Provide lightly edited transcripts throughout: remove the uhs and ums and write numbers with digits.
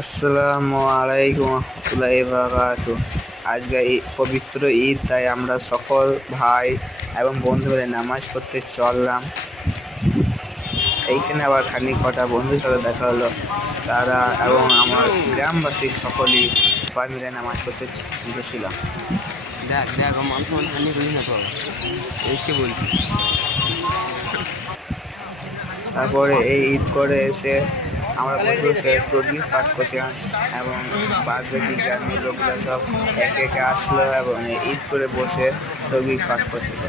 আসসালামু আলাইকুম রহমতুল্লাহি বারাকাতুহু। আজকে পবিত্র ঈদ, তাই আমরা সকল ভাই এবং বন্ধু মিলে নামাজ পড়তে চললাম। এইখানে আবার খানিক কটা বন্ধুর সাথে দেখা হলো। তারা এবং আমার গ্রামবাসী সকলেই সবাই মিলে নামাজ পড়তে গেছিলাম। দেখ দেখ মান সম্মান হানি করিস না তো, এই কে বলছি। তারপরে এই ঈদ করে এসে আমরা বসে বসে তসবিহ পাঠ করছিলাম এবং বাদ বাকি গ্রামের লোকরা সব একে একে আসলো এবং ঈদ করে বসে তসবিহ পাঠ করছিল।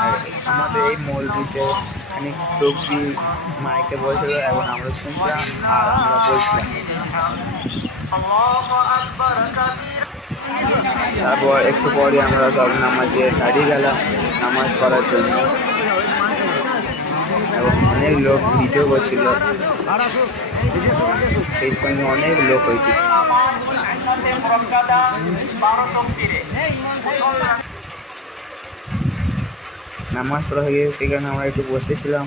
আর আমাদের এই মসজিদে খানিক তকবির মাইকে বসেছিল এবং আমরা শুনছিলাম আর আমরা বলছিলাম। তারপর একটু পরে আমরা সব নামাজে দাঁড়িয়ে গেলাম নামাজ পড়ার জন্য এবং অনেক লোক ভিডিও করছিল। সেই সঙ্গে অনেক লোক হয়েছিল। নামাজ পড়া হয়ে গেছে, সেখানে আমরা একটু বসেছিলাম।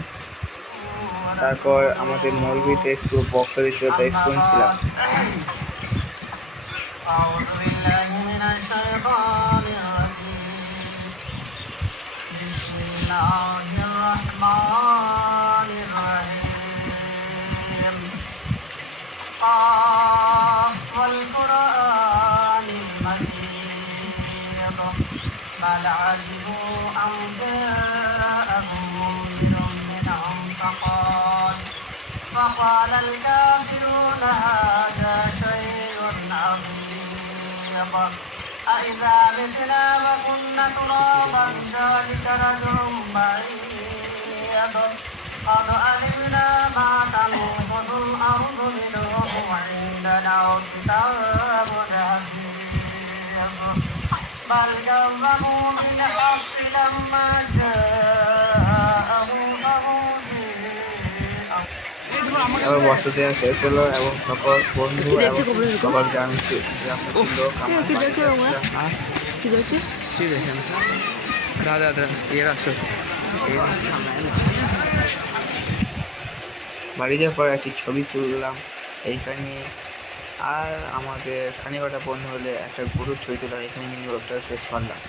তারপর আমাদের মৌলবীতে একটু বক্তা দিচ্ছিল, তাই শুনছিলাম। بل عجبوا أن جاءهم منذر منهم فقال الكافرون هذا شيء عظيم أإذا متنا وكنا ترابا ذلك رجع بعيد قد علمنا ما تنقض الأرض منهم وعندنا كتاب حفيظ بل كذبوا بالحق لما جاءهم আবার বস্তা দেওয়া শেষ হলো এবং সকল বন্ধু এবং সকল গ্রামবাসী লোক বাড়ি যাওয়ার পর একটি ছবি তুললাম এইখানে। আর আমাদের খানিকটা বন্ধু হলে একটা গ্রুপ ছবি তুললাম। এখানে মিনি ব্লগটা শেষ করলাম।